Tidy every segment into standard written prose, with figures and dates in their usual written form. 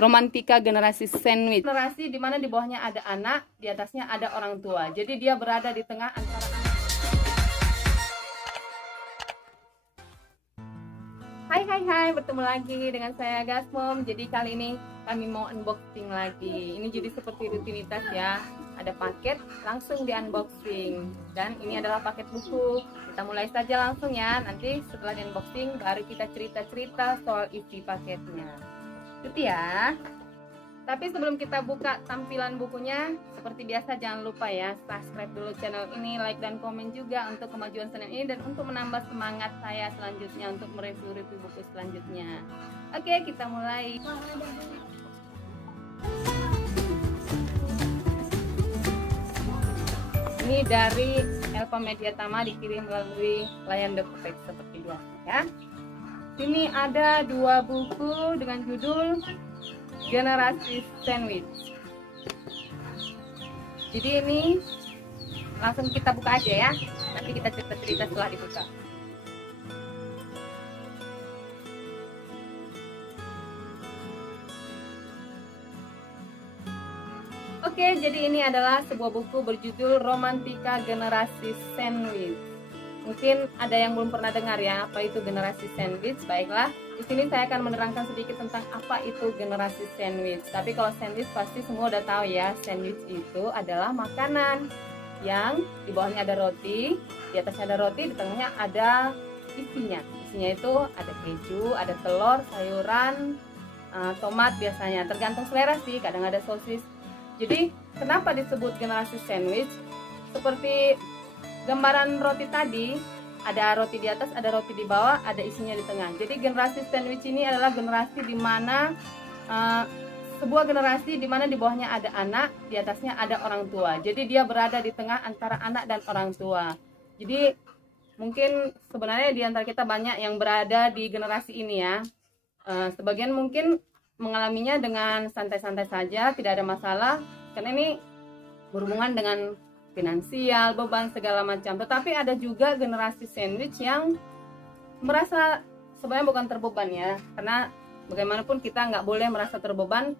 Romantika generasi sandwich. Generasi di mana di bawahnya ada anak, di atasnya ada orang tua. Jadi dia berada di tengah antara anak. Hai, bertemu lagi dengan saya Gasmom. Jadi kali ini kami mau unboxing lagi. Ini jadi seperti rutinitas ya. Ada paket, langsung di unboxing. Dan ini adalah paket buku. Kita mulai saja langsung ya. Nanti setelah di unboxing baru kita cerita-cerita soal isi paketnya. Itu ya. Tapi sebelum kita buka tampilan bukunya, seperti biasa jangan lupa ya, subscribe dulu channel ini, like dan komen juga untuk kemajuan channel ini dan untuk menambah semangat saya selanjutnya untuk mereview-review buku selanjutnya. Oke, kita mulai. Ini dari Elva Media Tama, dikirim melalui Layan Deptek seperti biasa ya. Sini ada dua buku dengan judul Generasi Sandwich. Jadi ini langsung kita buka aja ya. Nanti kita cerita-cerita setelah dibuka. Oke, jadi ini adalah sebuah buku berjudul Romantika Generasi Sandwich. Mungkin ada yang belum pernah dengar ya, apa itu generasi sandwich. Baiklah, di sini saya akan menerangkan sedikit tentang apa itu generasi sandwich. Tapi kalau sandwich pasti semua udah tahu ya, sandwich itu adalah makanan yang di bawahnya ada roti, di atasnya ada roti, di tengahnya ada isinya. Isinya itu ada keju, ada telur, sayuran, tomat biasanya. Tergantung selera sih, kadang ada sosis. Jadi kenapa disebut generasi sandwich? Seperti gambaran roti tadi, ada roti di atas, ada roti di bawah, ada isinya di tengah. Jadi generasi sandwich ini adalah generasi di mana sebuah generasi di mana di bawahnya ada anak, di atasnya ada orang tua. Jadi dia berada di tengah antara anak dan orang tua. Jadi mungkin sebenarnya di antara kita banyak yang berada di generasi ini ya. Sebagian mungkin mengalaminya dengan santai-santai saja, tidak ada masalah, karena ini berhubungan dengan finansial, beban segala macam. Tetapi ada juga generasi sandwich yang merasa sebenarnya bukan terbeban ya, karena bagaimanapun kita nggak boleh merasa terbeban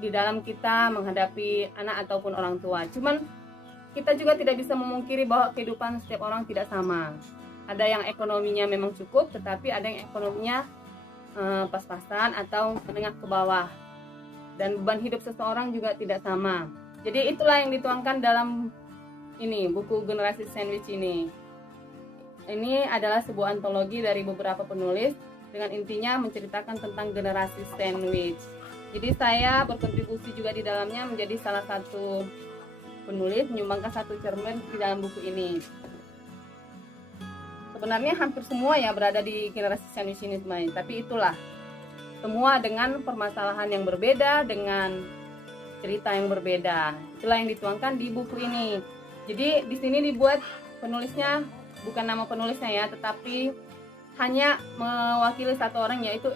di dalam kita menghadapi anak ataupun orang tua. Cuman kita juga tidak bisa memungkiri bahwa kehidupan setiap orang tidak sama. Ada yang ekonominya memang cukup, tetapi ada yang ekonominya pas-pasan atau menengah ke bawah. Dan beban hidup seseorang juga tidak sama. Jadi itulah yang dituangkan dalam ini buku generasi sandwich ini. Ini adalah sebuah antologi dari beberapa penulis dengan intinya menceritakan tentang generasi sandwich. Jadi saya berkontribusi juga di dalamnya menjadi salah satu penulis, menyumbangkan satu cerpen di dalam buku ini. Sebenarnya hampir semua ya berada di generasi sandwich ini sebenarnya, tapi itulah semua dengan permasalahan yang berbeda, dengan cerita yang berbeda. Itulah yang dituangkan di buku ini. Jadi di sini dibuat penulisnya bukan nama penulisnya ya, tetapi hanya mewakili satu orang, yaitu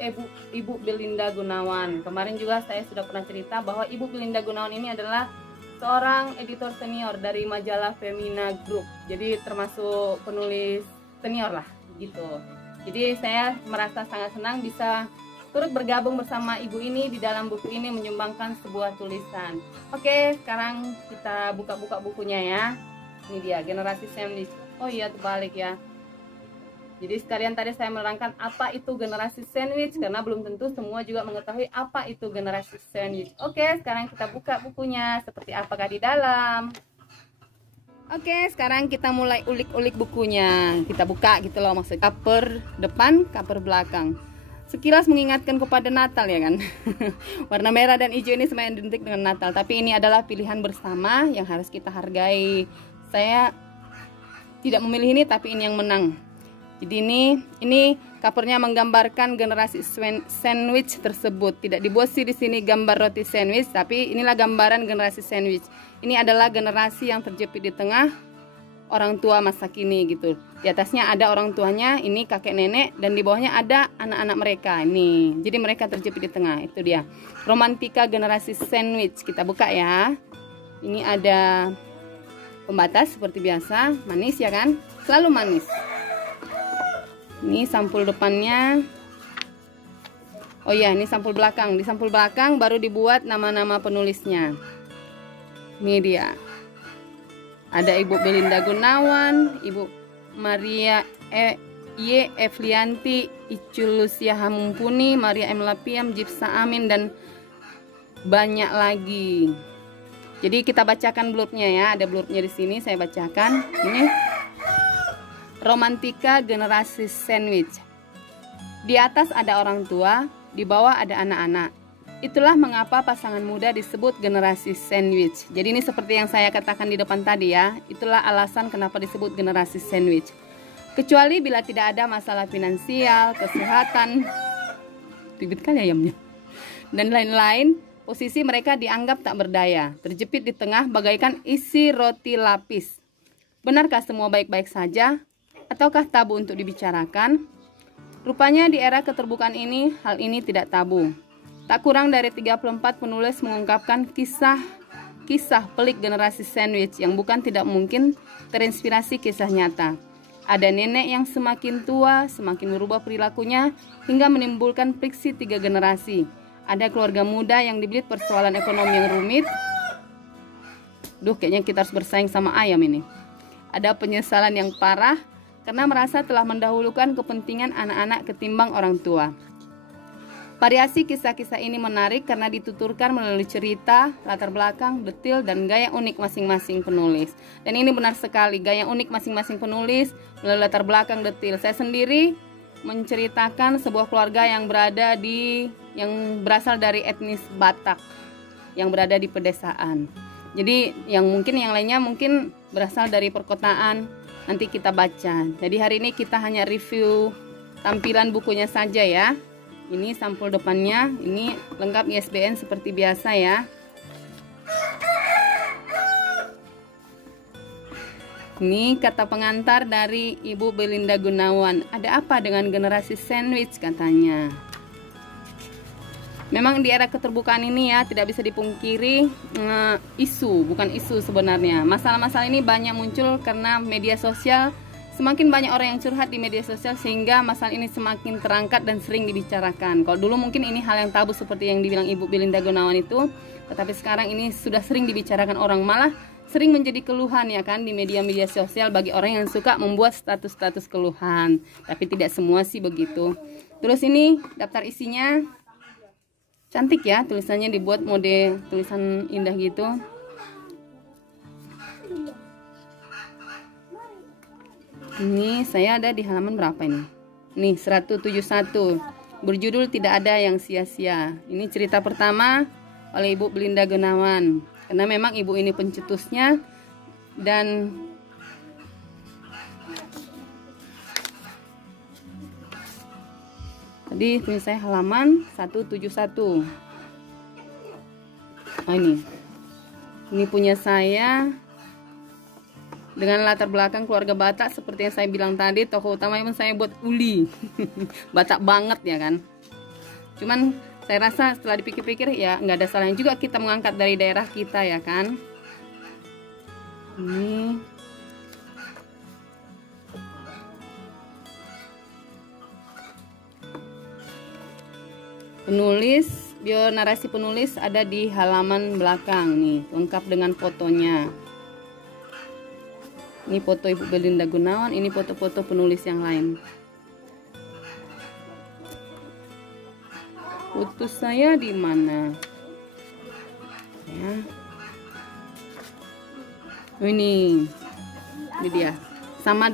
Ibu Belinda Gunawan. Kemarin juga saya sudah pernah cerita bahwa Ibu Belinda Gunawan ini adalah seorang editor senior dari majalah Femina Group. Jadi termasuk penulis senior lah gitu. Jadi saya merasa sangat senang bisa turut bergabung bersama ibu ini di dalam buku ini menyumbangkan sebuah tulisan. Oke, sekarang kita buka-buka bukunya ya. Ini dia, generasi sandwich. Oh iya, terbalik ya. Jadi sekalian tadi saya menerangkan apa itu generasi sandwich, karena belum tentu semua juga mengetahui apa itu generasi sandwich. Oke, sekarang kita buka bukunya. Seperti apakah di dalam? Oke, sekarang kita mulai ulik-ulik bukunya. Kita buka gitu loh, maksudnya cover depan, cover belakang. Sekilas mengingatkan kepada Natal ya kan. Warna merah dan hijau ini semuanya identik dengan Natal, tapi ini adalah pilihan bersama yang harus kita hargai. Saya tidak memilih ini, tapi ini yang menang. Jadi ini covernya menggambarkan generasi sandwich tersebut. Tidak dibuat sih di sini gambar roti sandwich, tapi inilah gambaran generasi sandwich. Ini adalah generasi yang terjepit di tengah orang tua masa kini gitu. Di atasnya ada orang tuanya, ini kakek nenek, dan di bawahnya ada anak-anak mereka. Ini, jadi mereka terjepit di tengah. Itu dia, Romantika Generasi Sandwich. Kita buka ya. Ini ada pembatas seperti biasa, manis ya kan? Selalu manis. Ini sampul depannya. Oh iya, ini sampul belakang. Di sampul belakang baru dibuat nama-nama penulisnya. Ini dia. Ada Ibu Belinda Gunawan, Ibu Maria Y. Evlianti, Icul Lucia Hamumpuni, Maria M. Lapiam, Jipsa Amin, dan banyak lagi. Jadi kita bacakan blurbnya ya. Ada blurbnya di sini, saya bacakan. Ini Romantika Generasi Sandwich. Di atas ada orang tua, di bawah ada anak-anak. Itulah mengapa pasangan muda disebut generasi sandwich. Jadi ini seperti yang saya katakan di depan tadi ya. Itulah alasan kenapa disebut generasi sandwich. Kecuali bila tidak ada masalah finansial, kesehatan, ribet kali ayamnya, dan lain-lain, posisi mereka dianggap tak berdaya, terjepit di tengah bagaikan isi roti lapis. Benarkah semua baik-baik saja? Ataukah tabu untuk dibicarakan? Rupanya di era keterbukaan ini, hal ini tidak tabu. Tak kurang dari 34 penulis mengungkapkan kisah pelik generasi sandwich yang bukan tidak mungkin terinspirasi kisah nyata. Ada nenek yang semakin tua, semakin berubah perilakunya, hingga menimbulkan friksi 3 generasi. Ada keluarga muda yang dibelit persoalan ekonomi yang rumit. Duh, kayaknya kita harus bersaing sama ayam ini. Ada penyesalan yang parah, karena merasa telah mendahulukan kepentingan anak-anak ketimbang orang tua. Variasi kisah-kisah ini menarik karena dituturkan melalui cerita, latar belakang, detil, dan gaya unik masing-masing penulis. Dan ini benar sekali, gaya unik masing-masing penulis melalui latar belakang, detil. Saya sendiri menceritakan sebuah keluarga yang berasal dari etnis Batak, yang berada di pedesaan. Jadi yang lainnya mungkin berasal dari perkotaan. Nanti kita baca. Jadi hari ini kita hanya review tampilan bukunya saja ya. Ini sampul depannya. Ini lengkap ISBN seperti biasa ya. Ini kata pengantar dari Ibu Belinda Gunawan. Ada apa dengan generasi sandwich katanya? Memang di era keterbukaan ini ya tidak bisa dipungkiri bukan isu sebenarnya. Masalah-masalah ini banyak muncul karena media sosial. Semakin banyak orang yang curhat di media sosial sehingga masalah ini semakin terangkat dan sering dibicarakan. Kalau dulu mungkin ini hal yang tabu seperti yang dibilang Ibu Belinda Gunawan itu, tetapi sekarang ini sudah sering dibicarakan orang, malah sering menjadi keluhan ya kan di media-media sosial bagi orang yang suka membuat status-status keluhan. Tapi tidak semua sih begitu. Terus ini daftar isinya. Cantik ya, tulisannya dibuat mode tulisan indah gitu. Ini saya ada di halaman berapa ini? Nih 171. Berjudul Tidak Ada Yang Sia-sia. Ini cerita pertama oleh Ibu Belinda Gunawan. Karena memang ibu ini pencetusnya dan tadi punya saya halaman 171. Oh ini punya saya dengan latar belakang keluarga Batak seperti yang saya bilang tadi. Tokoh utama yang saya buat uli Batak banget ya kan. Cuman saya rasa setelah dipikir-pikir ya nggak ada salahnya juga kita mengangkat dari daerah kita ya kan. Ini penulis, bionarasi penulis ada di halaman belakang nih, lengkap dengan fotonya. Ini foto Ibu Belinda Gunawan, ini foto-foto penulis yang lain. Foto saya di mana? Ya. Oh, ini dia. Sama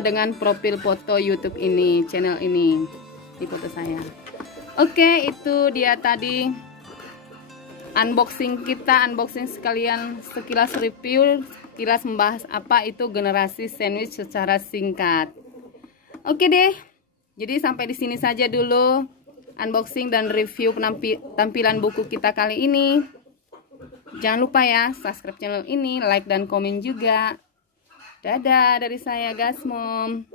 dengan profil foto YouTube ini, channel ini, di foto saya. Oke, itu dia tadi unboxing kita, unboxing sekalian sekilas review, sekilas membahas apa itu generasi sandwich secara singkat. Oke deh. Jadi sampai di sini saja dulu unboxing dan review tampilan buku kita kali ini. Jangan lupa ya subscribe channel ini, like dan komen juga. Dadah dari saya Gasmom.